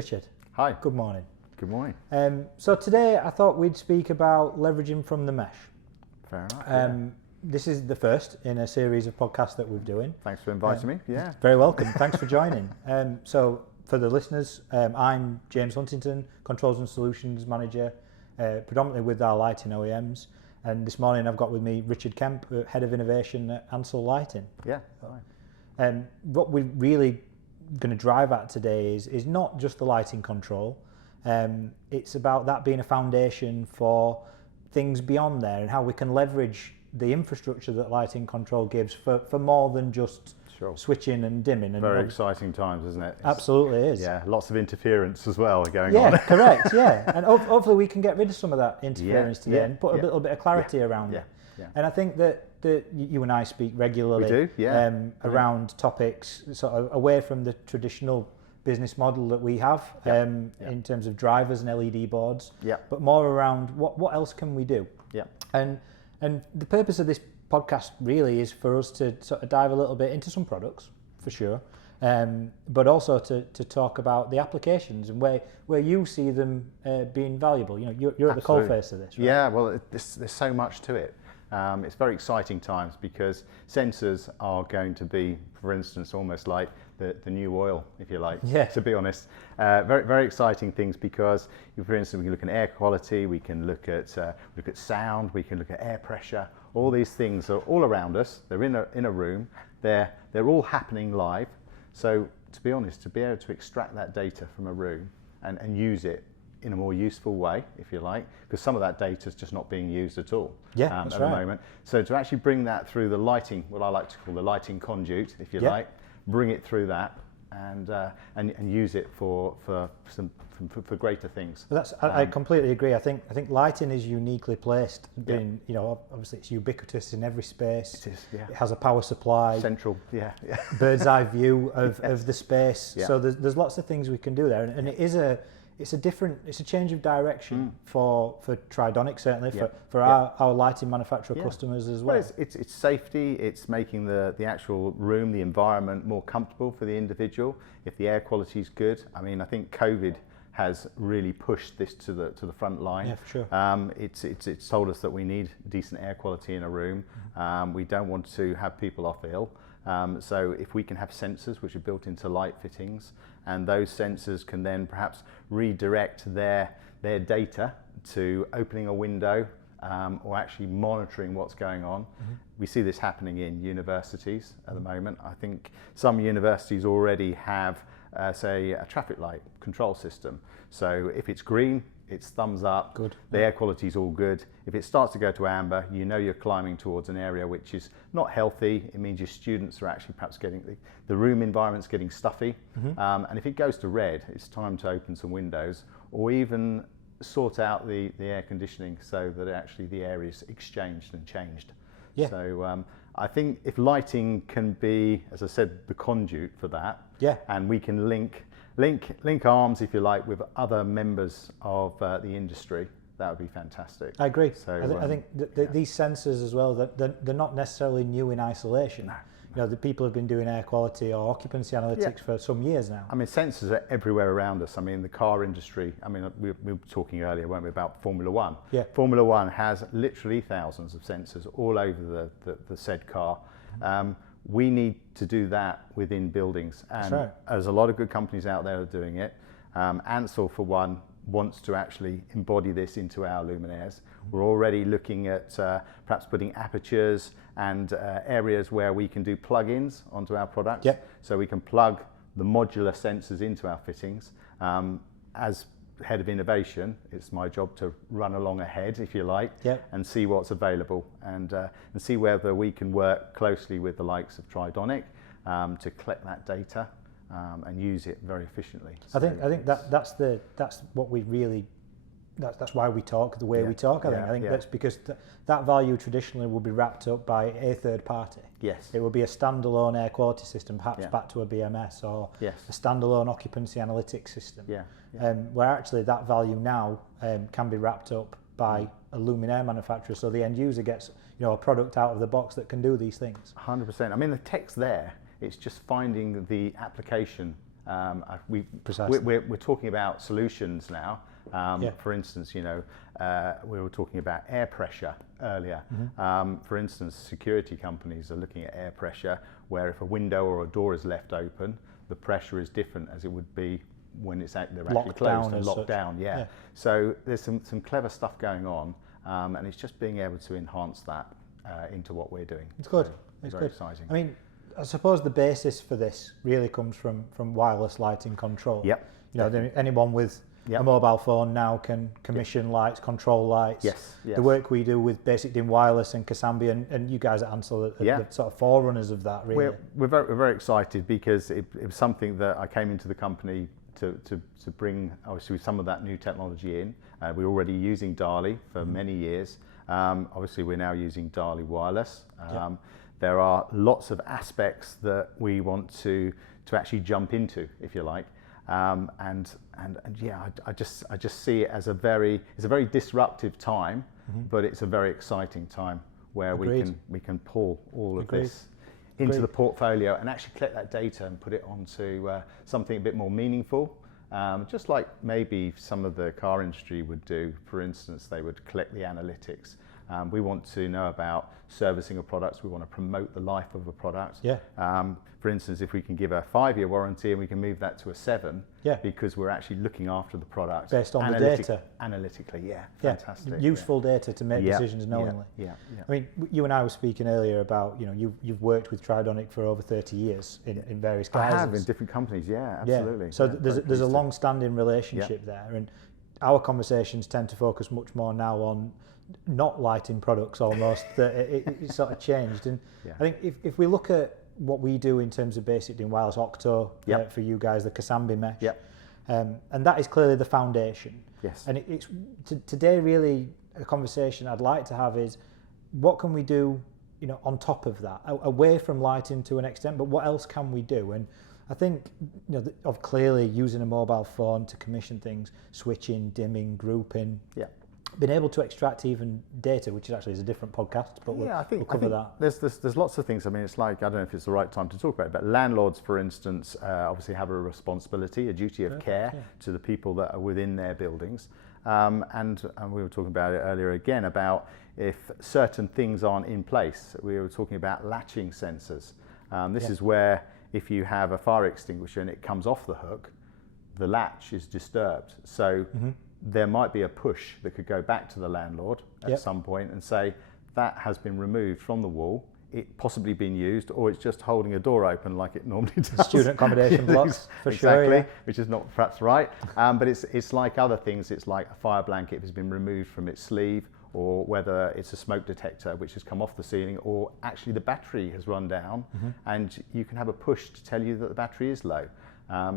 Richard. Hi. Good morning. Good morning. So today I thought we'd speak about leveraging from the mesh. Fair enough. This is the first in a series of podcasts that we're doing. Thanks for inviting me. Yeah. Very welcome. Thanks for joining. So for the listeners, I'm James Huntington, Controls and Solutions Manager, predominantly with our lighting OEMs. And this morning I've got with me Richard Kemp, Head of Innovation at Ansell Lighting. Yeah. What we're really going to drive at today is not just the lighting control. It's about that being a foundation for things beyond there and how we can leverage the infrastructure that lighting control gives for more than just switching and dimming. And very exciting times, isn't it? Absolutely is. Yeah, lots of interference as well going on. Yeah, correct, yeah. And hopefully we can get rid of some of that interference today and put a little bit of clarity around it. Yeah. And I think that you and I speak regularly around topics sort of away from the traditional business model that we have in terms of drivers and LED boards, but more around what else can we do. Yeah. And the purpose of this podcast really is for us to sort of dive a little bit into some products, for sure, but also to talk about the applications and where you see them being valuable. You know, you're at the coalface of this, right? Yeah, well, there's so much to it. It's very exciting times because sensors are going to be, for instance, almost like the new oil, if you like, to be honest. Very, very exciting things because, for instance, we can look at air quality, we can look at sound, we can look at air pressure. All these things are all around us. They're in a room. They're all happening live. So, to be honest, to be able to extract that data from a room and use it in a more useful way, if you like, because some of that data is just not being used at all at the moment. So to actually bring that through the lighting, what I like to call the lighting conduit, if you like, bring it through that and use it for greater things. Well, I completely agree. I think lighting is uniquely placed. You know, obviously it's ubiquitous in every space. It is. Yeah. It has a power supply. Central. Yeah. Bird's eye view of the space. Yeah. So there's lots of things we can do there, and it's a change of direction for Tridonic, certainly for our lighting manufacturer customers as well. It's safety. It's making the actual room, the environment more comfortable for the individual. If the air quality is good, I mean, I think COVID has really pushed this to the front line. Yeah, for sure. It's told us that we need decent air quality in a room. We don't want to have people off ill. So if we can have sensors which are built into light fittings, and those sensors can then perhaps redirect their data to opening a window or actually monitoring what's going on. We see this happening in universities at the moment. I think some universities already have, say, a traffic light control system. So if it's green, it's thumbs up, good. The air quality is all good. If it starts to go to amber, you know you're climbing towards an area which is not healthy. It means your students are actually perhaps getting, the room environment's getting stuffy. And if it goes to red, it's time to open some windows or even sort out the air conditioning so that actually the air is exchanged and changed. Yeah. So I think if lighting can be, as I said, the conduit for that, and we can link arms, if you like, with other members of the industry, that would be fantastic. I agree. So I think these sensors as well, they're not necessarily new in isolation. No. You know, the people have been doing air quality or occupancy analytics for some years now. I mean, sensors are everywhere around us. I mean, the car industry, I mean, we were talking earlier, weren't we, about Formula One? Yeah. Formula One has literally thousands of sensors all over the said car. We need to do that within buildings, and there's a lot of good companies out there are doing it. Ansell, for one, wants to actually embody this into our luminaires. We're already looking at perhaps putting apertures and areas where we can do plug-ins onto our products. So we can plug the modular sensors into our fittings. As head of innovation, it's my job to run along ahead, if you like, and see what's available and see whether we can work closely with the likes of Tridonic to collect that data and use it very efficiently. I think that's what we really. That's why we talk the way we talk. I think that's because that value traditionally will be wrapped up by a third party. Yes. It will be a standalone air quality system, perhaps back to a BMS or a standalone occupancy analytics system. Where actually that value now can be wrapped up by a luminaire manufacturer, so the end user gets a product out of the box that can do these things. 100%. I mean, the tech's there. It's just finding the application We're talking about solutions now. For instance, we were talking about air pressure earlier. For instance, security companies are looking at air pressure, where if a window or a door is left open, the pressure is different as it would be when they're actually closed and locked down. Yeah. So there's some clever stuff going on, and it's just being able to enhance that into what we're doing. It's good. It's very exciting. I mean, I suppose the basis for this really comes from wireless lighting control. Anyone with a mobile phone now can commission lights, control lights. Yes. The work we do with Basic Dim Wireless and Kasambi and you guys at Ansell are the sort of forerunners of that, really. We're very excited because it was something that I came into the company to bring, obviously, some of that new technology in. We're already using DALI for many years. Obviously, we're now using DALI Wireless. There are lots of aspects that we want to actually jump into, if you like. I just see it as it's a very disruptive time, but it's a very exciting time where we can pull all of this into the portfolio and actually collect that data and put it onto something a bit more meaningful. Just like maybe some of the car industry would do. For instance, they would collect the analytics. We want to know about servicing of products. We want to promote the life of a product. For instance, if we can give a 5-year warranty and we can move that to a 7, because we're actually looking after the product based on the data analytically. Fantastic. Useful data to make decisions knowingly. I mean, you and I were speaking earlier about you've worked with Tridonic for over 30 years in various guises. I have in different companies. Absolutely. So there's a long-standing relationship there, and our conversations tend to focus much more now on not lighting products almost. That it sort of changed, and I think if we look at what we do in terms of Basic Dim Wireless Octo for you guys, the Kasambi mesh, and that is clearly the foundation. And it's today really a conversation I'd like to have is what can we do on top of that, away from lighting to an extent, but what else can we do? And I think of clearly using a mobile phone to commission things, switching, dimming, grouping, been able to extract even data, which actually is a different podcast, but we'll cover that. There's lots of things. I mean, it's like, I don't know if it's the right time to talk about it, but landlords, for instance, obviously have a responsibility, a duty of care to the people that are within their buildings. And we were talking about it earlier again, about if certain things aren't in place. We were talking about latching sensors. This is where if you have a fire extinguisher and it comes off the hook, the latch is disturbed. So there might be a push that could go back to the landlord at some point and say that has been removed from the wall, it possibly been used, or it's just holding a door open like it normally does. Student accommodation blocks, for sure. Which is not perhaps right. But it's like other things. It's like a fire blanket has been removed from its sleeve, or whether it's a smoke detector which has come off the ceiling, or actually the battery has run down, and you can have a push to tell you that the battery is low.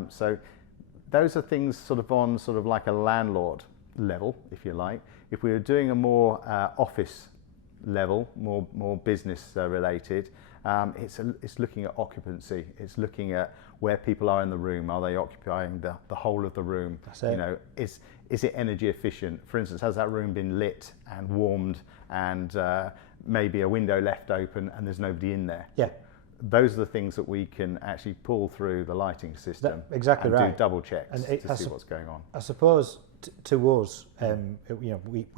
So those are things sort of like a landlord level, if you like. If we were doing a more office level, more business related, it's looking at occupancy. It's looking at where people are in the room. Are they occupying the whole of the room? That's it. Is it energy efficient? For instance, has that room been lit and warmed, and maybe a window left open and there's nobody in there? Those are the things that we can actually pull through the lighting system. And do double checks to see what's going on. I suppose to us,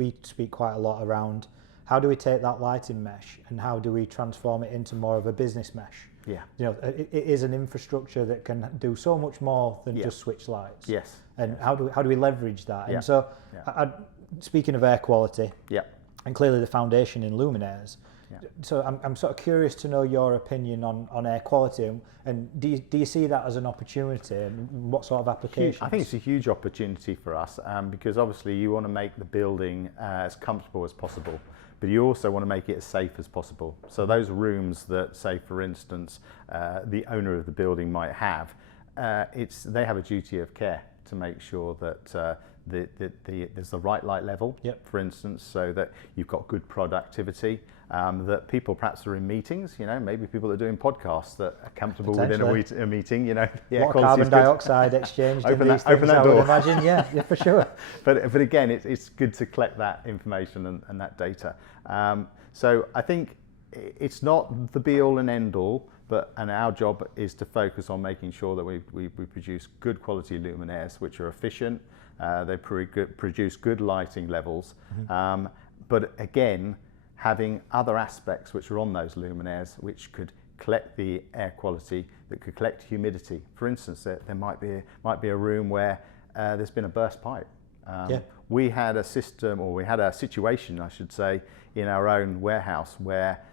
we speak quite a lot around how do we take that lighting mesh and how do we transform it into more of a business mesh? It is an infrastructure that can do so much more than just switch lights. And how do we leverage that? And so, speaking of air quality, and clearly the foundation in luminaires. So I'm sort of curious to know your opinion on air quality, and do you see that as an opportunity, and what sort of applications? I think it's a huge opportunity for us, because obviously you want to make the building as comfortable as possible, but you also want to make it as safe as possible. So those rooms that, say for instance, the owner of the building might have, they have a duty of care to make sure that there's the right light level, for instance, so that you've got good productivity, that people perhaps are in meetings, maybe people that are doing podcasts that are comfortable within a meeting, What carbon dioxide exchanged in these things, I would imagine, yeah, for sure. But again, it's good to collect that information and that data. So I think it's not the be all and end all, and our job is to focus on making sure that we produce good quality luminaires which are efficient, they produce good lighting levels, but again, having other aspects which are on those luminaires which could collect the air quality, that could collect humidity. For instance, there might be a room where there's been a burst pipe. We had a situation, I should say, in our own warehouse where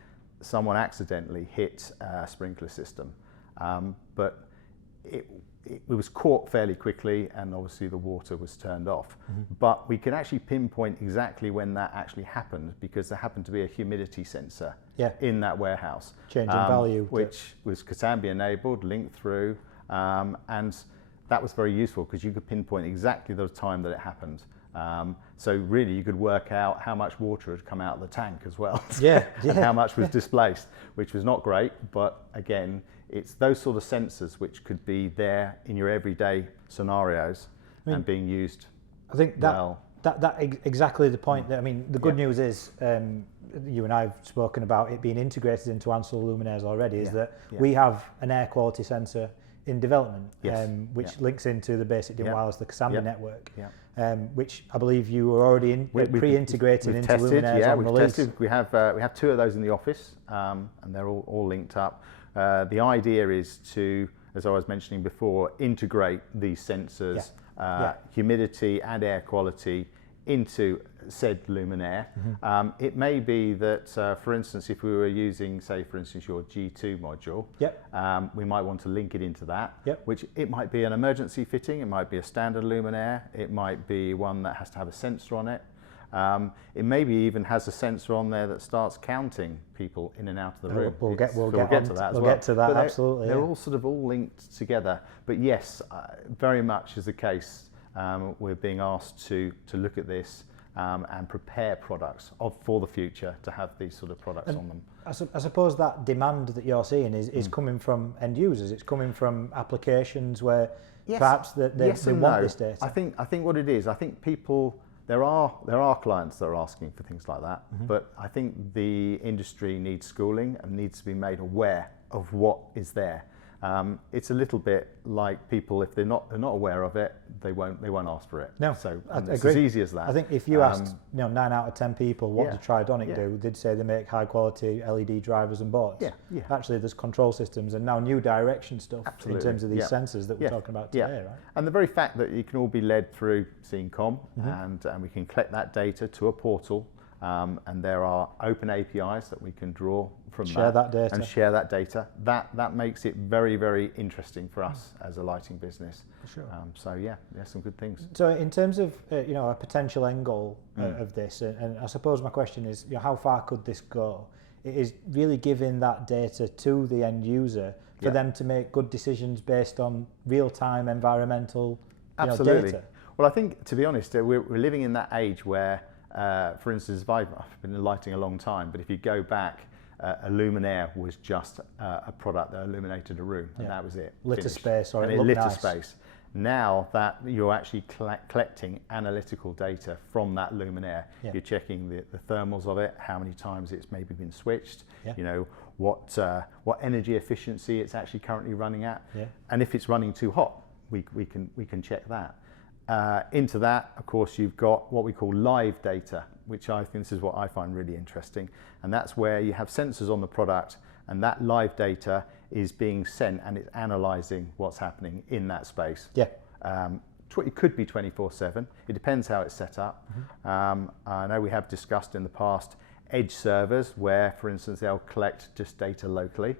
someone accidentally hit a sprinkler system, but it was caught fairly quickly, and obviously the water was turned off. But we could actually pinpoint exactly when that actually happened, because there happened to be a humidity sensor in that warehouse. Changing value. Which was Casambi enabled, linked through, and that was very useful because you could pinpoint exactly the time that it happened. So really you could work out how much water had come out of the tank as well, and how much was displaced, which was not great, but again, it's those sort of sensors which could be there in your everyday scenarios and being used. I think that exactly the point. That, I mean, the good news is, you and I have spoken about it being integrated into Ansell luminaires already, is that we have an air quality sensor in development, which links into the basic dim wireless, the Casambi network, which I believe you were already pre-integrated into luminaires on release. We have 2 of those in the office, and they're all linked up. The idea is to, as I was mentioning before, integrate these sensors, humidity and air quality, into said luminaire. It may be that, for instance, if we were using, say, for instance, your G2 module, we might want to link it into that, which it might be an emergency fitting, it might be a standard luminaire, it might be one that has to have a sensor on it. It maybe even has a sensor on there that starts counting people in and out of the room. We'll get to that, absolutely. They're all sort of all linked together. But yes, very much is the case. We're being asked to look at this and prepare products for the future to have these sort of products on them. I suppose that demand that you're seeing is coming from end users. It's coming from applications where perhaps they want this data. I think what it is, I think people, there are clients that are asking for things like that, but I think the industry needs schooling and needs to be made aware of what is there. It's a little bit like people, if they're not aware of it, they won't ask for it. No, so it's as easy as that. I think if you asked 9 out of 10 people what does Tridonic do, they'd say they make high quality LED drivers and boards. Actually, there's control systems and now new direction stuff in terms of these sensors that we're talking about today, right? And the very fact that you can all be led through CENCOM and we can collect that data to a portal. And there are open APIs that we can draw from share that data. That makes it very, very interesting for us as a lighting business. For sure. So there's some good things. So in terms of a potential end goal of this, and I suppose my question is, how far could this go? It is really giving that data to the end user for them to make good decisions based on real-time environmental data. Well, I think, to be honest, we're living in that age where, for instance, I've been in lighting a long time, but if you go back, a luminaire was just a product that illuminated a room, and that was it. Lit a space, or it lit a space. Now that you're actually collecting analytical data from that luminaire, you're checking the thermals of it, how many times it's maybe been switched, what energy efficiency it's actually currently running at, and if it's running too hot, we can check that. Into that, of course, you've got what we call live data, which I think this is what I find really interesting, and that's where you have sensors on the product, and that live data is being sent and it's analysing what's happening in that space. It could be 24/7. It depends how it's set up. I know we have discussed in the past edge servers where, for instance, they'll collect just data locally.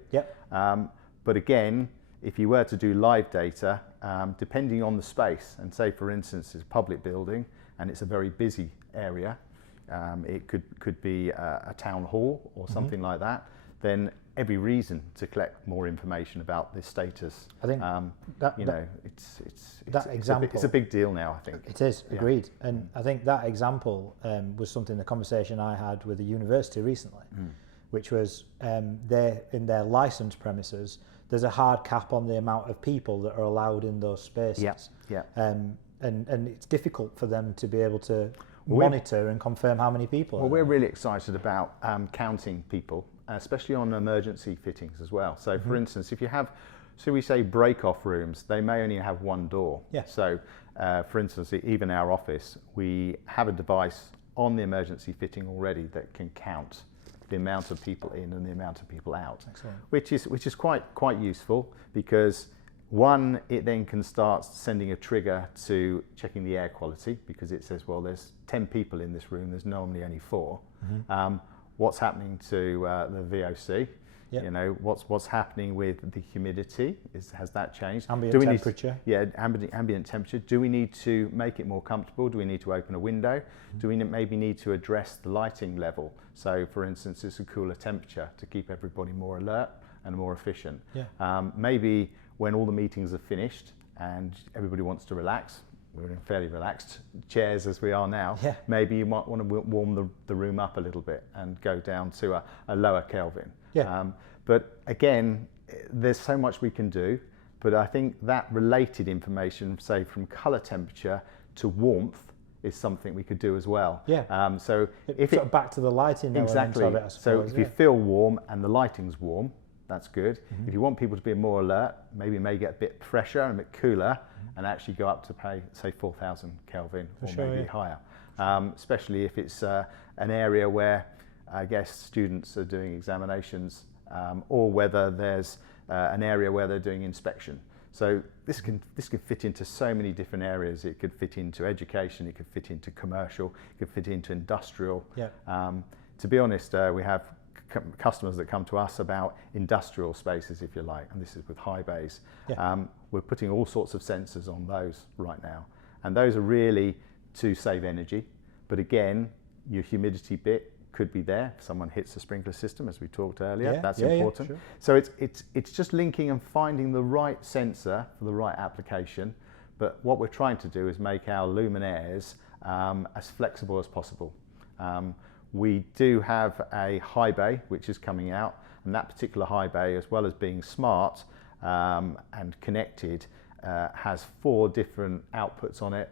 But again, if you were to do live data, depending on the space, and say for instance it's a public building and it's a very busy area, it could be a town hall or something like that, then every reason to collect more information about this status. I think it's a big deal now, I think. It is, agreed. And I think that example was something, the conversation I had with a university recently, which was in their licensed premises, there's a hard cap on the amount of people that are allowed in those spaces. And it's difficult for them to be able to monitor and confirm how many people. Well, we're really excited about counting people especially on emergency fittings as well. So for instance, if you have, so we say break-off rooms, they may only have one door. Yeah. So for instance, even our office, we have a device on the emergency fitting already that can count the amount of people in and the amount of people out. Excellent. Which is quite useful, because one, it then can start sending a trigger to checking the air quality, because it says, well, there's 10 people in this room, there's normally only 4. What's happening to the VOC? Yep. You know, what's happening with the humidity? Has that changed? Ambient temperature. Ambient temperature. Do we need to make it more comfortable? Do we need to open a window? Do we maybe need to address the lighting level? So, for instance, it's a cooler temperature to keep everybody more alert and more efficient. Yeah. Maybe when all the meetings are finished and everybody wants to relax, we're in fairly relaxed chairs as we are now, yeah. Maybe you might want to warm the room up a little bit and go down to a lower Kelvin. Yeah. But again, there's so much we can do, but I think that related information, say from colour temperature to warmth, is something we could do as well. Yeah. So if sort of back to the lighting exactly. Of it, I suppose, so if you feel warm and the lighting's warm, that's good. If you want people to be more alert, maybe may get a bit fresher and a bit cooler, and actually go up to say 4,000 Kelvin or maybe higher. Especially if it's an area where I guess students are doing examinations, or whether there's an area where they're doing inspection. So this can fit into so many different areas. It could fit into education, it could fit into commercial, it could fit into industrial. Yeah. To be honest, we have customers that come to us about industrial spaces, if you like, and this is with high bays. Yeah. We're putting all sorts of sensors on those right now, and those are really to save energy. But again, your humidity bit could be there if someone hits the sprinkler system, as we talked earlier. That's important. Sure. So it's just linking and finding the right sensor for the right application. But what we're trying to do is make our luminaires as flexible as possible. We do have a high bay which is coming out, and that particular high bay, as well as being smart and connected, has 4 different outputs on it,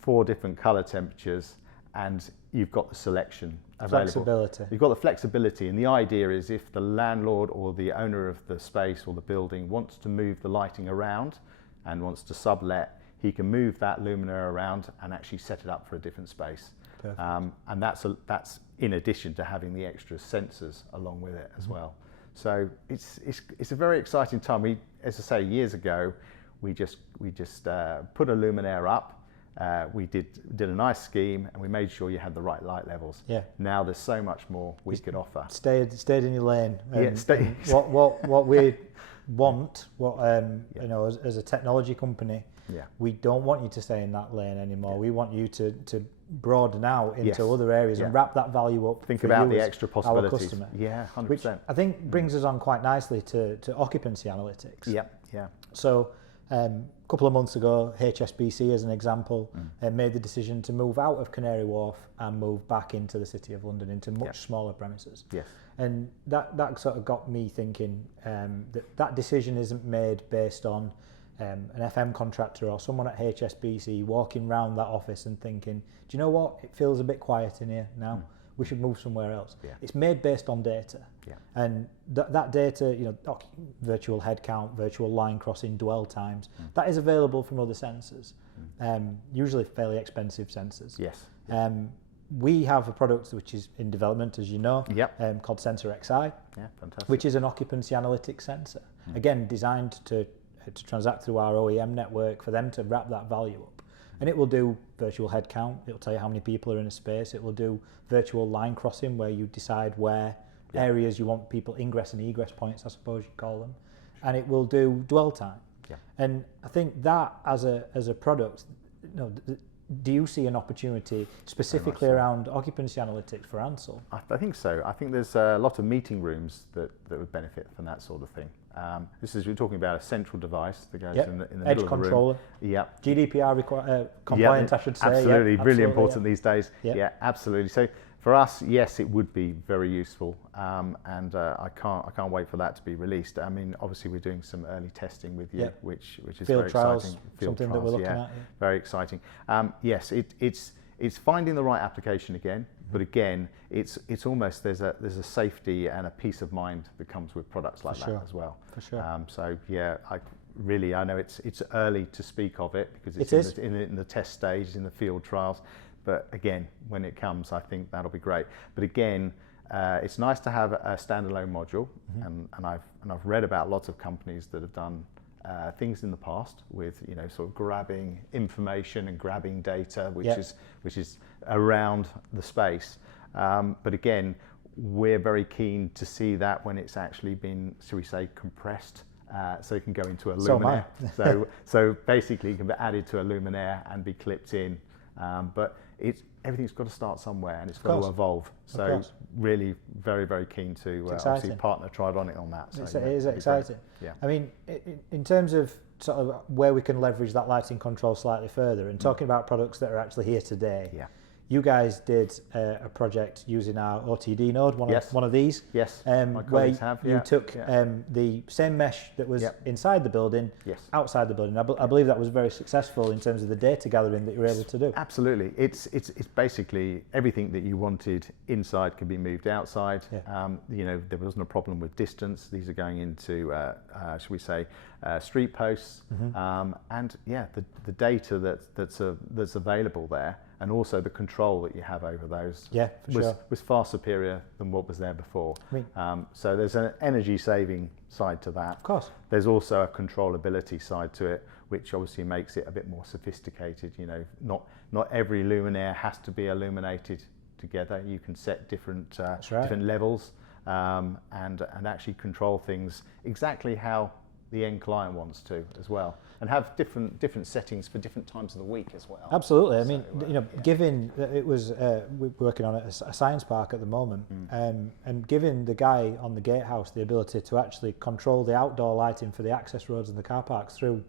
4 different color temperatures, and you've got the selection available. Flexibility. You've got the flexibility, and the idea is if the landlord or the owner of the space or the building wants to move the lighting around and wants to sublet, he can move that luminaire around and actually set it up for a different space. And that's in addition to having the extra sensors along with it as well. So it's a very exciting time. We, as I say, years ago, we just put a luminaire up. We did a nice scheme, and we made sure you had the right light levels. Yeah. Now there's so much more we could offer. Stayed in your lane. What we want, you know, as a technology company, we don't want you to stay in that lane anymore. We want you to broaden out into other areas and wrap that value up. Think about the extra possibilities. Our customer. Yeah, 100%. Which I think brings us on quite nicely to occupancy analytics. Yeah. So a couple of months ago, HSBC, as an example, made the decision to move out of Canary Wharf and move back into the City of London, into much smaller premises. Yes. And that sort of got me thinking that decision isn't made based on an FM contractor or someone at HSBC walking around that office and thinking, do you know what, it feels a bit quiet in here now, we should move somewhere else. It's made based on data. And that data, you know, virtual head count, virtual line crossing, dwell times, that is available from other sensors, usually fairly expensive sensors. Yes. We have a product which is in development, as you know, called Sensor XI, fantastic. which is an occupancy analytics sensor, again designed to transact through our OEM network for them to wrap that value up. And it will do virtual head count, it'll tell you how many people are in a space, it will do virtual line crossing where you decide where areas you want people, ingress and egress points, I suppose you'd call them, and it will do dwell time. And I think that as a product, you know, do you see an opportunity specifically around occupancy analytics for Ansell? I think so. I think there's a lot of meeting rooms that would benefit from that sort of thing. We're talking about a central device that goes in the middle Edge of the controller. room. GDPR compliant, I should say. Absolutely, really important these days. Yeah, absolutely. So for us, yes, it would be very useful, and I can't wait for that to be released. I mean, obviously we're doing some early testing with you, which is Field very trials, exciting. Something that we're looking at. Very exciting. Yes, it's finding the right application again. But again, it's almost there's a safety and a peace of mind that comes with products like that as well. For sure. So yeah, I know it's early to speak of it because it's in the test stage, in the field trials. But again, when it comes, I think that'll be great. But again, it's nice to have a standalone module, and I've read about lots of companies that have done things in the past with sort of grabbing information and grabbing data, which is around the space. But again, we're very keen to see that when it's actually been, shall we say, compressed, so it can go into a luminaire. So basically, it can be added to a luminaire and be clipped in. But everything's got to start somewhere, and it's got to evolve. So really, very, very keen to obviously partner Tridonic on that. So, it is exciting. Yeah. I mean, in terms of sort of where we can leverage that lighting control slightly further, and talking about products that are actually here today. Yeah. You guys did a project using our OTD node, one of these. Yes, my where colleagues have. You took the same mesh that was inside the building, outside the building. I believe that was very successful in terms of the data gathering that you were able to do. Absolutely. It's basically everything that you wanted inside can be moved outside. There wasn't a problem with distance. These are going into, shall we say, street posts, and the data that's available there, and also the control that you have over those was far superior than what was there before. So there's an energy saving side to that. Of course. There's also a controllability side to it, which obviously makes it a bit more sophisticated. Not every luminaire has to be illuminated together. You can set different levels and actually control things exactly how the end client wants to as well, and have different settings for different times of the week as well. Absolutely. I mean, given that it was we're working on a science park at the moment, and giving the guy on the gatehouse the ability to actually control the outdoor lighting for the access roads and the car parks through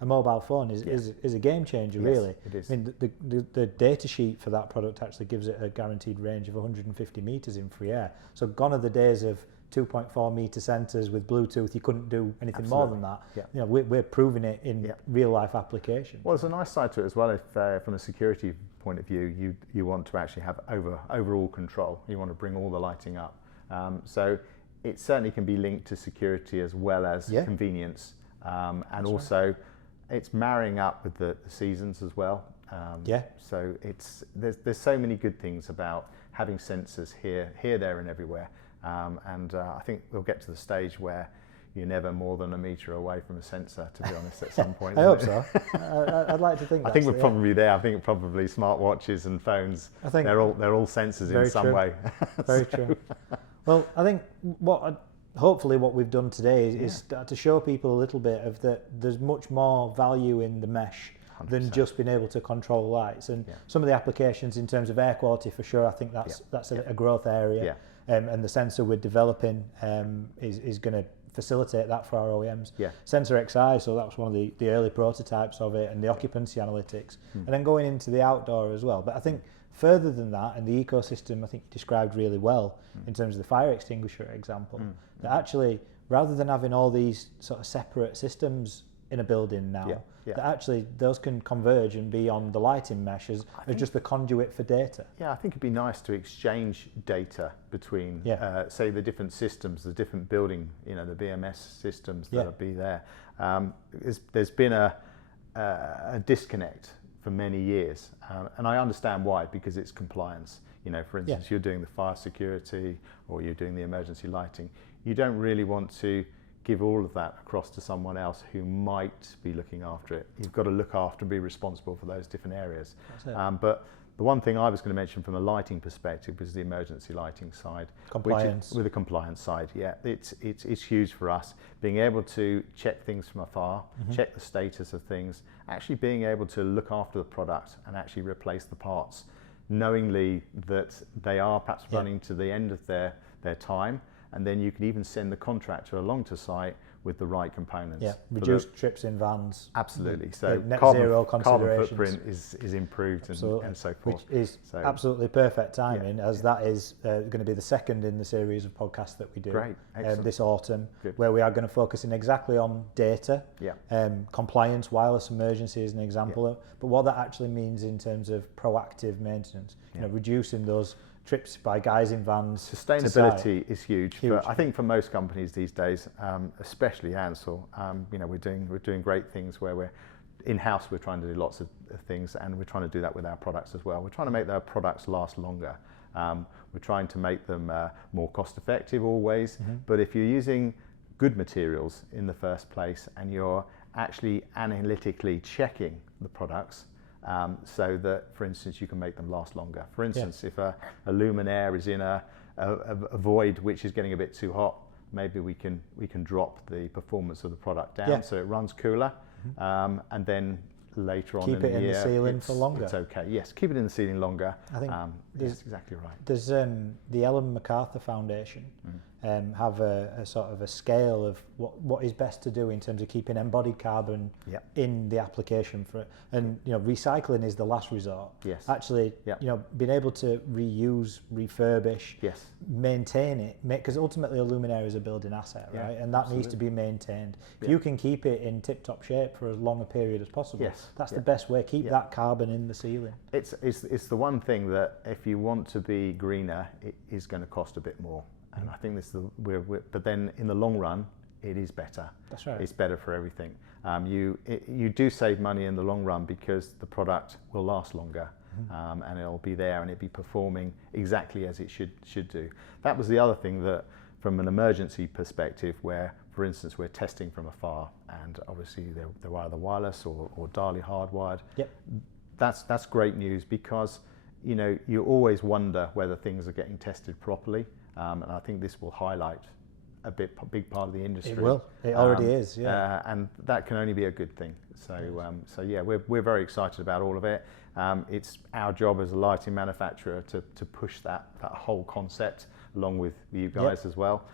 a mobile phone is a game changer. Really, it is. I mean, the data sheet for that product actually gives it a guaranteed range of 150 meters in free air. So gone are the days of 2.4 meter sensors with Bluetooth. You couldn't do anything more than that. We're proving it in real life application. Well, there's a nice side to it as well. If from a security point of view, you want to actually have overall control. You want to bring all the lighting up. So it certainly can be linked to security as well as convenience, and also it's marrying up with the seasons as well. So there's so many good things about having sensors here, there, and everywhere. And I think we'll get to the stage where you're never more than a metre away from a sensor, to be honest, at some point. I hope so. I'd like to think. I think we're probably there. I think probably smartwatches and phones. I think they're all sensors in some way. Very true. Well, I think hopefully what we've done today is start to show people a little bit of that. There's much more value in the mesh 100%. Than just being able to control lights, and some of the applications in terms of air quality for sure. I think that's a growth area. And the sensor we're developing is going to facilitate that for our OEMs. Sensor XI, so that was one of the early prototypes of it, and the occupancy analytics, and then going into the outdoor as well. But I think further than that, and the ecosystem I think you described really well in terms of the fire extinguisher example, that actually rather than having all these sort of separate systems in a building now, that actually those can converge and be on the lighting mesh as just the conduit for data. I think it'd be nice to exchange data between, say, the different systems, the different building, the BMS systems that'll be there. There's been a disconnect for many years, and I understand why, because it's compliance. For instance, you're doing the fire security or you're doing the emergency lighting. You don't really want to give all of that across to someone else who might be looking after it. You've got to look after and be responsible for those different areas. But the one thing I was going to mention from a lighting perspective was the emergency lighting side. Compliance. With the compliance side, it's huge for us. Being able to check things from afar, check the status of things, actually being able to look after the product and actually replace the parts, knowingly that they are perhaps running to the end of their time. And then you can even send the contractor along to site with the right components. Reduced trips in vans. Absolutely. So net carbon, zero carbon footprint is improved and so forth. Which is absolutely perfect timing, as that is going to be the second in the series of podcasts that we do this autumn, where we are going to focus in exactly on data, compliance, wireless emergency is an example, but what that actually means in terms of proactive maintenance, reducing those Trips by guys in vans. Sustainability is huge. But I think for most companies these days, especially Ansell, we're doing great things where we're in-house. We're trying to do lots of things, and we're trying to do that with our products as well. We're trying to make their products last longer. We're trying to make them more cost-effective always. But if you're using good materials in the first place, and you're actually analytically checking the products, so that, for instance, you can make them last longer. For instance, if a luminaire is in a void which is getting a bit too hot, maybe we can drop the performance of the product down so it runs cooler, and then later on keep it in the ceiling for longer. It's okay. Yes, keep it in the ceiling longer. I think that's exactly right. There's the Ellen MacArthur Foundation have a sort of a scale of what is best to do in terms of keeping embodied carbon in the application for it. And recycling is the last resort. Yes. Actually, being able to reuse, refurbish, maintain it, because ultimately a luminaire is a building asset, right? And that needs to be maintained. If you can keep it in tip-top shape for as long a period as possible, that's the best way. Keep that carbon in the ceiling. It's the one thing that if you want to be greener, it is going to cost a bit more. And I think this is but then in the long run, it is better. That's right. It's better for everything. You do save money in the long run because the product will last longer, and it'll be there and it'll be performing exactly as it should do. That was the other thing, that from an emergency perspective, where, for instance, we're testing from afar, and obviously they're either wireless or dial hardwired. That's great news, because you always wonder whether things are getting tested properly. And I think this will highlight a big part of the industry. It will. It already is. And that can only be a good thing. So we're very excited about all of it. It's our job as a lighting manufacturer to push that whole concept along with you guys as well.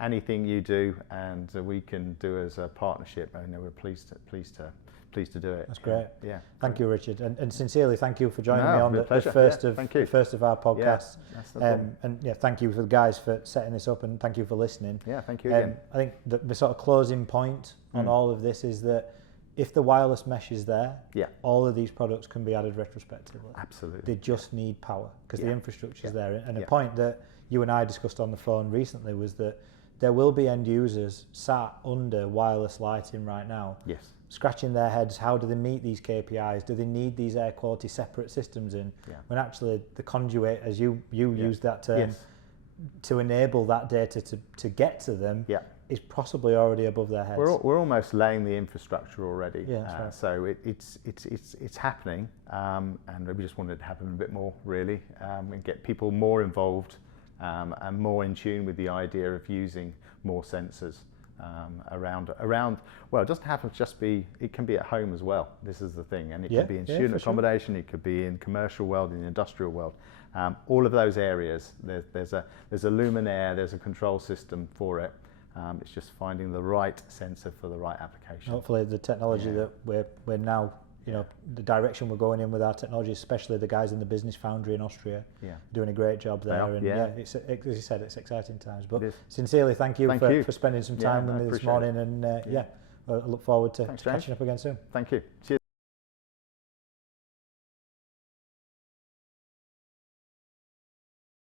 Anything you do and we can do as a partnership, we're pleased to do it. That's great. Thank you, Richard, and sincerely thank you for joining me on the first of our podcasts. And thank you for the guys for setting this up, and thank you for listening. Thank you again. I think the sort of closing point on all of this is that if the wireless mesh is there, all of these products can be added retrospectively. Absolutely. They just need power, because the infrastructure is there. And a point that you and I discussed on the phone recently was that there will be end users sat under wireless lighting right now, scratching their heads. How do they meet these KPIs? Do they need these air quality separate systems in? When actually the conduit, as you used that term, to enable that data to get to them, is possibly already above their heads. We're almost laying the infrastructure already. That's right. So it's happening, and we just wanted it to happen a bit more, really, and get people more involved and more in tune with the idea of using more sensors around. Well, it doesn't have to just be. It can be at home as well. This is the thing, and it can be in student accommodation. It could be in commercial world, in the industrial world. All of those areas. There's a luminaire. There's a control system for it. It's just finding the right sensor for the right application. Hopefully, the technology that we're now, the direction we're going in with our technology, especially the guys in the Business Foundry in Austria, doing a great job there. And it's, as you said, it's exciting times. But sincerely, thank you for spending some time with me this morning. And I look forward to catching up again soon. Thank you. Cheers.